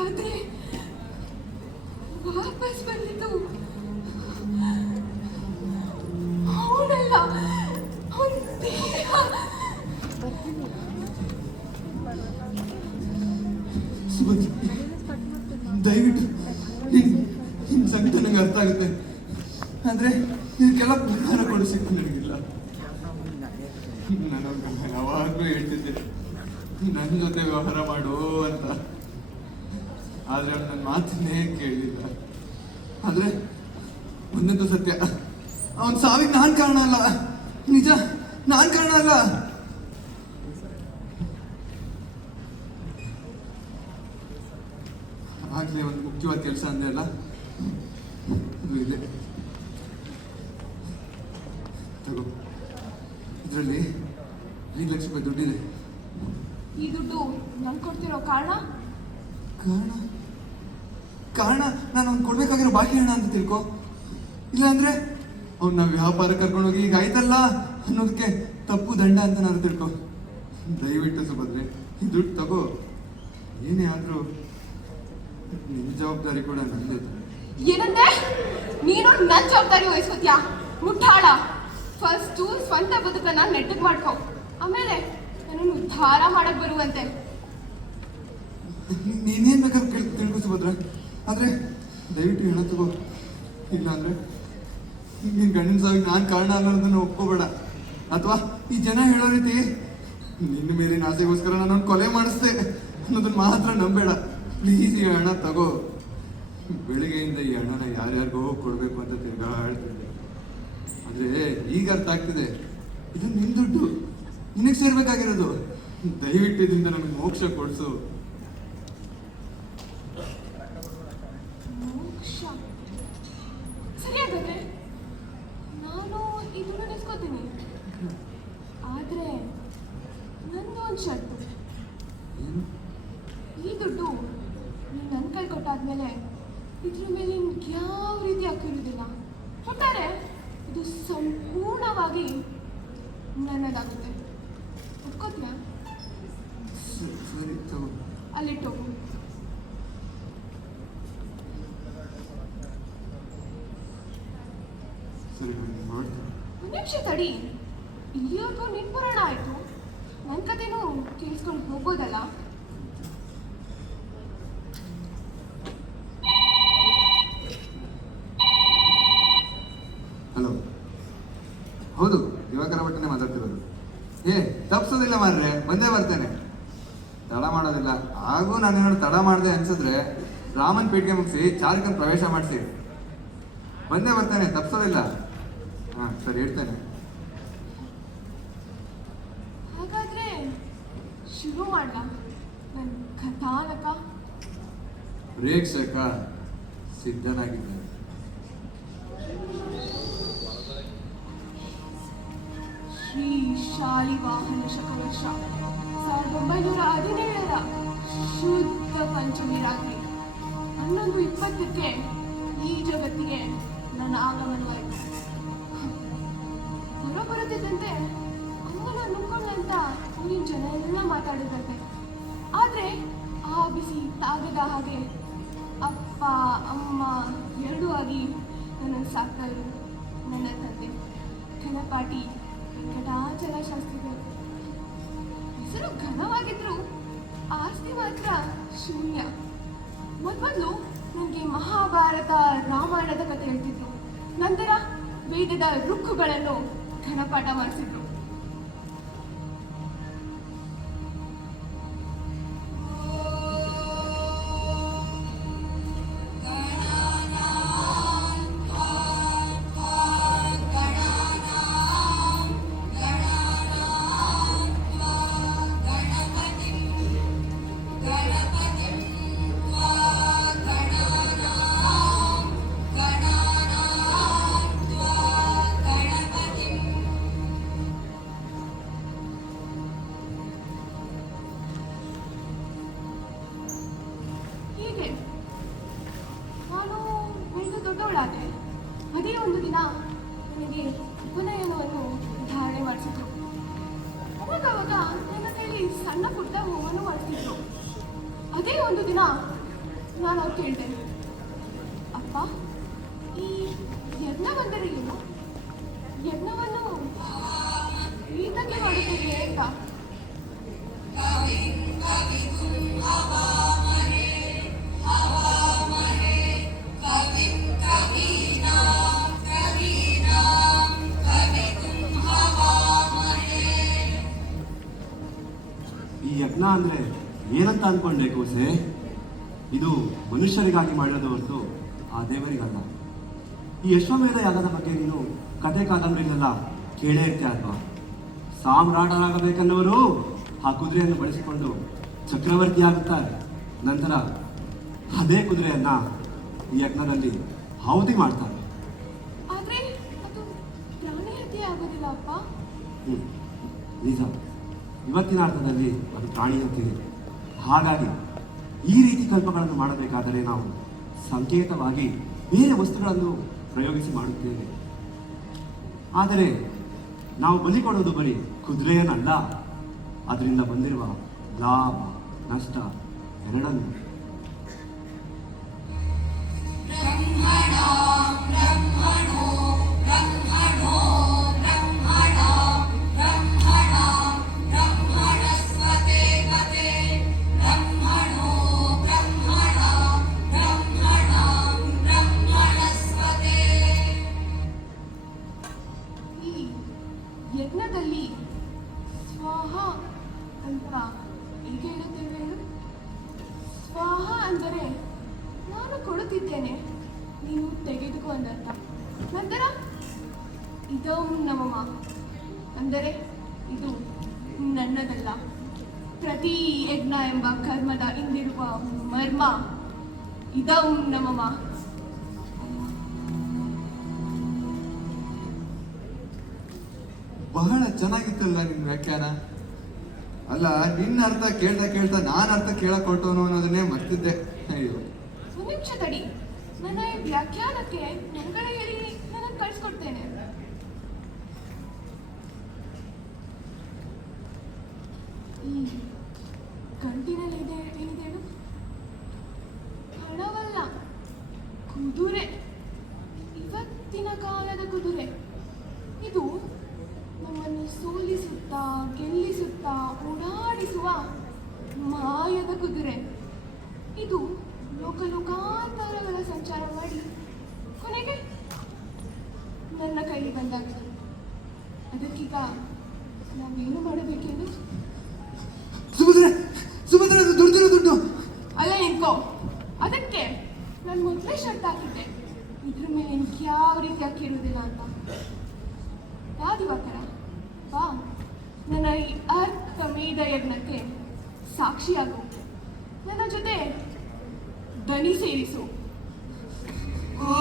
ಆದ್ರೆ ವಾಪಸ್ ಬಂದಿದ್ದು ಅವನಲ್ಲ, ಅವನ ದೇಹ. ದಯವಿಟ್ಟು ನಿನ್ನ ಸಂಕಟ ನಂಗೆ ಅರ್ಥ ಆಗುತ್ತೆ, ಅಂದ್ರೆ ಇದಕ್ಕೆಲ್ಲ ಪರಿಹಾರ ಕೊಡೋ ಶಕ್ತಿ ನನಗಿಲ್ಲ. ನಾನು ಯಾವಾಗಲೂ ಹೇಳ್ತಿದ್ದೆ ನನ್ನ ಜೊತೆ ವ್ಯವಹಾರ ಮಾಡು ಅಂತ, ಆದ್ರೆ ಅವ್ನು ನನ್ನ ಮಾತನ್ನೇ ಕೇಳಲಿಲ್ಲ. ಆದ್ರೆ ಒಂದಂತೂ ಸತ್ಯ, ಅವನ ಸಾವಿಗೆ ನಾನ್ ಕಾರಣ ಅಲ್ಲ, ನಿಜ ನಾನ್ ಕಾರಣ ಅಲ್ಲ. ಆಗ್ಲೇ ಒಂದು ಮುಖ್ಯವಾದ ಕೆಲಸ ಅಂದೆ ಅಲ್ಲ, ಅದು ಇದೆ. ತಗೋ, ಇದರಲ್ಲಿ 5 ಲಕ್ಷ ರೂಪಾಯಿ ದುಡ್ಡಿದೆ. ಈ ದುಡ್ಡು ನಂಗೆ ಕೊಡ್ತಿರೋ ಕಾರಣ ಕಾರಣ ಕಾರಣ ನಾನು ಅವ್ನು ಕೊಡ್ಬೇಕಾಗಿರೋ ಬಾಕಿ ಹಣ ಅಂತ ತಿಳ್ಕೊ. ಇಲ್ಲಾಂದ್ರೆ ಅವ್ನ ವ್ಯಾಪಾರ ಕರ್ಕೊಂಡೋಗಿ ಈಗ ಆಯ್ತಲ್ಲ ಅನ್ನೋದಕ್ಕೆ ತಪ್ಪು ದಂಡ ಅಂತ ನಾನು ತಿಳ್ಕೊ. ದಯವಿಟ್ಟು ಸುಭದ್ರೆ ಈ ದುಡ್ಡು ತಗೋ. ಏನೇ ಆದ್ರೂ ನಿನ್ನ ಜವಾಬ್ದಾರಿ ಕೂಡ ನಂದೇ. ಏನಂದ್ರೆ ನೀನು ನನ್ನ ಜವಾಬ್ದಾರಿ ವಹಿಸ್ಕೋತ್ಯಾ? ಮುಟ್ಟಾಳ. ಫಸ್ಟು ಸ್ವಂತ ಬದುಕನ್ನ ನೆಟ್ಟಗೆ ಮಾಡ್ಕೊ, ಆಮೇಲೆ ನನ್ನನ್ನು ಉದ್ಧಾರ ಮಾಡಕ್ ಬರುವಂತೆ. ನೀನೇನ್ ಬೇಕಾದ್ರೆ ತಿಳ್ಕೊ ಸುಭದ್ರ, ಆದ್ರೆ ದಯವಿಟ್ಟು ಹಣ ತಗೋ. ಇಲ್ಲ ಅಂದ್ರೆ ನಿನ್ ಗಂಡನ ಸಾವಿಗೆ ನಾನ್ ಕಾರಣ ಅನ್ನೋದನ್ನ ಒಪ್ಕೋಬೇಡ. ಅಥವಾ ಈ ಜನ ಹೇಳೋ ರೀತಿ ನಿನ್ನ ಮೇಲಿನ ಆಸೆಗೋಸ್ಕರ ನಾನು ಕೊಲೆ ಮಾಡಿಸ್ದೆ ಅನ್ನೋದನ್ನ ಮಾತ್ರ ನಂಬೇಡ. ಪ್ಲೀಸ್ ಈ ಹಣ ತಗೋ. ಬೆಳಿಗ್ಗೆಯಿಂದ ಈ ಹಣನ ಯಾರ್ಯಾರಿಗೋ ಕೊಡ್ಬೇಕು ಅಂತ ತಿರ್ಗಾಡ್ತಿದ್ದೆ, ಆದ್ರೆ ಈಗ ಅರ್ಥ ಆಗ್ತಿದೆ ಇದು ನಿನ್ ದುಡ್ಡು, ನಿನಗೆ ಸೇರ್ಬೇಕಾಗಿರೋದು. ದಯವಿಟ್ಟು ಇದರಿಂದ ನನಗೆ ಮೋಕ್ಷ ಕೊಡ್ಸು. ಮೋಕ್ಷ ಸರಿ ಹಾಗಾದ್ರೆ ನಾನು ಇದನ್ನು ನೆನೆಸ್ಕೋತೀನಿ. ಆದ್ರೆ ನಂದು ಒಂದು ಶರ್ತು. ಈ ದುಡ್ಡು ನೀನು ನನ್ನ ಕೈ ಕೊಟ್ಟಾದ್ಮೇಲೆ ಇದ್ರ ಮೇಲೆ ನಿಮ್ಗೆ ಯಾವ ರೀತಿ ಹಾಕಿರೋದಿಲ್ಲ. ಒಟ್ಟಾರೆ ಇದು ಸಂಪೂರ್ಣವಾಗಿ ನನ್ನದಾಗುತ್ತೆ. ಒಪ್ಕೋತೀಯಾ? ಸರಿ ತಗೋ. ಅಲ್ಲಿಟ್ಟೋಗು. ಸರಿ ಮಾಡ್ತೀನಿ. ಒಂದು ನಿಮಿಷ ತಡಿ. ಇಲ್ಲಿವರೆಗೂ ನಿನ್ ಪುರಾಣ ಆಯ್ತು, ನನ್ನ ಕಥೆನೂ ಕೇಳಿಸ್ಕೊಂಡು ಹೋಗೋದಲ್ಲ. ಹಲೋ, ಹೌದು ದಿವಾಕರ ಭಟ್ಟನೇ ಮಾತಾಡ್ತಿರೋದು. ತಪ್ಸೋದಿಲ್ಲ ಮಾರ್ರೆ, ಬಂದೇ ಬರ್ತೇನೆ, ತಡ ಮಾಡೋದಿಲ್ಲ. ಹಾಗೂ ನಾನೇನಾದ್ರು ತಡ ಮಾಡಿದೆ ಅನ್ಸಿದ್ರೆ ರಾಮನ್ ಪೇಟೆಗೆ ಮುಗಿಸಿ ಚಾಲಕನ ಪ್ರವೇಶ ಮಾಡಿಸಿ ಬಂದೇ ಬರ್ತೇನೆ, ತಪ್ಸೋದಿಲ್ಲ. ಹಾ ಸರಿ, ಹೇಳ್ತೇನೆ. ಹಾಗಾದ್ರೆ ಶುರು ಮಾಡ್ಲ ನನ್ನ ಕಥಾನಕ? ಪ್ರೇಕ್ಷಕ ಸಿದ್ಧನಾಗಿದ್ದೇನೆ. ಶ್ರೀ ಶಾಲಿವಾಹನ ಶಕವರ್ಷ 1917ರ ಶುದ್ಧ ಪಂಚಮಿ ರಾತ್ರಿ 11:20ಕ್ಕೆ ಈ ಜಗತ್ತಿಗೆ ನನ್ನ ಆಗಮನವಾಯಿತು. ಹೊರಬರುತ್ತಿದ್ದಂತೆ ಅಮ್ಮನ ನುಂಗೊಂಡಂತ ಊರಿನ ಜನ ಎಲ್ಲ ಮಾತಾಡಿದಂತೆ. ಆದ್ರೆ ಆ ಬಿಸಿ ತಾಗದ ಹಾಗೆ ಅಪ್ಪ ಅಮ್ಮ ಎರಡೂ ಆಗಿ ನನ್ನನ್ನು ಸಾಕ್ತಾ ಇರು ನನ್ನ ತಂದೆ ಘನಪಾಟಿ ವೆಂಕಟಾಚಲ ಶಾಸ್ತ್ರಿಗಳು. ಹೆಸರು ಘನವಾಗಿದ್ರು ಆಸ್ತಿ ಮಾತ್ರ ಶೂನ್ಯ. ಮೊದಲು ನನಗೆ ಮಹಾಭಾರತ ರಾಮಾಯಣದ ಕಥೆ ಹೇಳ್ತಿದ್ರು, ನಂತರ ವೇದದ ರುಕ್ಕುಗಳನ್ನು ಘನಪಾಠ ಮಾಡಿಸಿದ್ರು. ದೊಡ್ಡವಳಾದೆ. ಅದೇ ಒಂದು ದಿನ ನನಗೆ ಉಪನಯನವನ್ನು ಧಾರಣೆ ಮಾಡಿಸಿದ್ರು. ಅವಾಗ ನನ್ನ ಕೈಲಿ ಸಣ್ಣ ಪುಟ್ಟ ದಿನ ನಾನು ಅವ್ರು ಕೇಳಿದೆ, ಅಪ್ಪ ಈ ಯಜ್ಞವೆಂದರೆ ಏನು? ಯಜ್ಞವನ್ನು ರೀತಿಗೆ ಮಾಡುತ್ತೇವೆ ಅಂತ. ಈ ಯಜ್ಞ ಅಂದ್ರೆ ಏನಂತ ಅನ್ಕೊಂಡೆ ಕೋಸೆ? ಇದು ಮನುಷ್ಯರಿಗಾಗಿ ಮಾಡೋದು ಹೊರತು ಆ ದೇವರಿಗಲ್ಲ. ಈ ಅಶ್ವಮೇಧ ಯಾಗದ ಬಗ್ಗೆ ನೀನು ಕತೆ ಕಾದಂಬರಿಲೆಲ್ಲ ಕೇಳೇ ಇರ್ತೀಯ ಅಲ್ವಾ? ಸಾಮ್ರಾಟರಾಗಬೇಕನ್ನವರು ಆ ಕುದುರೆಯನ್ನು ಬಳಸಿಕೊಂಡು ಚಕ್ರವರ್ತಿ ಆಗುತ್ತಾರೆ. ನಂತರ ಅದೇ ಕುದುರೆಯನ್ನ ಈ ಯಜ್ಞದಲ್ಲಿ ಆಹುತಿ ಮಾಡ್ತಾರೆ. ಆದ್ರೆ ಅದು ಪ್ರಾಣಿ ಹತ್ಯೆ ಆಗೋದಿಲ್ಲ ಅಪ್ಪ. ನಿಜ, ಇವತ್ತಿನ ಅರ್ಥದಲ್ಲಿ ಅದು ಪ್ರಾಣಿ ಹತ್ಯೆ. ಹಾಗಾಗಿ ಈ ರೀತಿ ಕಲ್ಪಗಳನ್ನು ಮಾಡಬೇಕಾದರೆ ನಾವು ಸಂಕೇತವಾಗಿ ಬೇರೆ ವಸ್ತುಗಳನ್ನು ಪ್ರಯೋಗಿಸಿ ಮಾಡುತ್ತೇವೆ. ಆದರೆ ನಾವು ಬಲಿ ಕೊಡೋದು ಬರೀ ಕುದುರೆಯನ್ನಲ್ಲ, ಅದರಿಂದ ಬಂದಿರುವ ಲಾಭ ನಷ್ಟ ಎರಡನ್ನು. ಈ ಯಜ್ಞದಲ್ಲಿ ಸ್ವಾಹ ಅಂತ ಹೇಗೆ ಹೇಳುತ್ತೇವೆ ಹೇಳು? ಸ್ವಾಹ ಅಂದರೆ ನಾನು ಕೊಡುತ್ತಿದ್ದೇನೆ, ನೀನು ತೆಗೆದುಕೋ ಅಂದರ್ಥ. ನಂತರ ಇದಂ ನಮಮ ಅಂದರೆ ಇದು ನನ್ನದಲ್ಲ. ಪ್ರತಿ ಯಜ್ಞ ಎಂಬ ಕರ್ಮದ ಹಿಂದಿರುವ ಮರ್ಮ ಇದಂ ನಮಮ. ಬಹಳ ಚೆನ್ನಾಗಿತ್ತಲ್ಲ ನಿನ್ ವ್ಯಾಖ್ಯಾನ. ಅಲ್ಲ, ನಿನ್ನ ಅರ್ಥ ಕೇಳ್ತಾ ಕೇಳ್ತಾ ನಾನು ಅರ್ಥ ಕೇಳಕ್ ಹೊರಟೋನು ಅನ್ನೋದನ್ನೇ ಮರ್ತಿದ್ದೆ. ಅಯ್ಯೋ, ಒಂದು ನಿಮಿಷ ತಡಿ, ನನ್ನ ಈ ವ್ಯಾಖ್ಯಾನಕ್ಕೆ ನನ್ನ ಹೇಳಿ ನಾನು ಕಳಿಸ್ಕೊಡ್ತೇನೆ. ಈ ಗಂಟಿನಲ್ಲಿದೆ ಏನಿದೆ ಹೇಳು? ಹಣವಲ್ಲ, ಕುದುರೆ. ಇವತ್ತಿನ ಕಾಲದ ಕುದುರೆ. ಇದು ನಮ್ಮನ್ನು ಸೋಲಿಸುತ್ತಾ ಗೆಲ್ಲಿಸುತ್ತಾ ಓಡಾಡಿಸುವ ಮಾಯದ ಕುದುರೆ. ಇದು ಲೋಕಾಂತರಗಳ ಸಂಚಾರ ಮಾಡಿ ಕೊನೆಗೆ ನನ್ನ ಕೈಗೆ ಬಂದಾಗ ಅದಕ್ಕೀಗ ನಾವೇನು ಮಾಡಬೇಕೆಂದು? ಸುಭದ್ರೆ ಸುಭದ್ರೆ, ಅದು ದುಡ್ಡಿರೋ ದುಡ್ಡು. ಅಲ್ಲ ನಿಂತ್ಕೋ. ಅದಕ್ಕೆ ನಾನು ಮೊದಲೇ ಶರ್ಟ್ ಹಾಕಿದ್ದೆ, ಇದ್ರ ಮೇಲೆ ನಿನ್ಗೆ ಯಾವ ರೀತಿ ಹಾಕಿರುವುದಿಲ್ಲ ಅಂತ. ಯಾವ ದಿವಾಕರ ಬಾ, ನನ್ನ ಈ ಅರ್ಥಮೇಧ ಯಜ್ಞಕ್ಕೆ ಸಾಕ್ಷಿಯಾಗು. ನನ್ನ ಜೊತೆ ದನಿ ಸೇರಿಸು. ಓ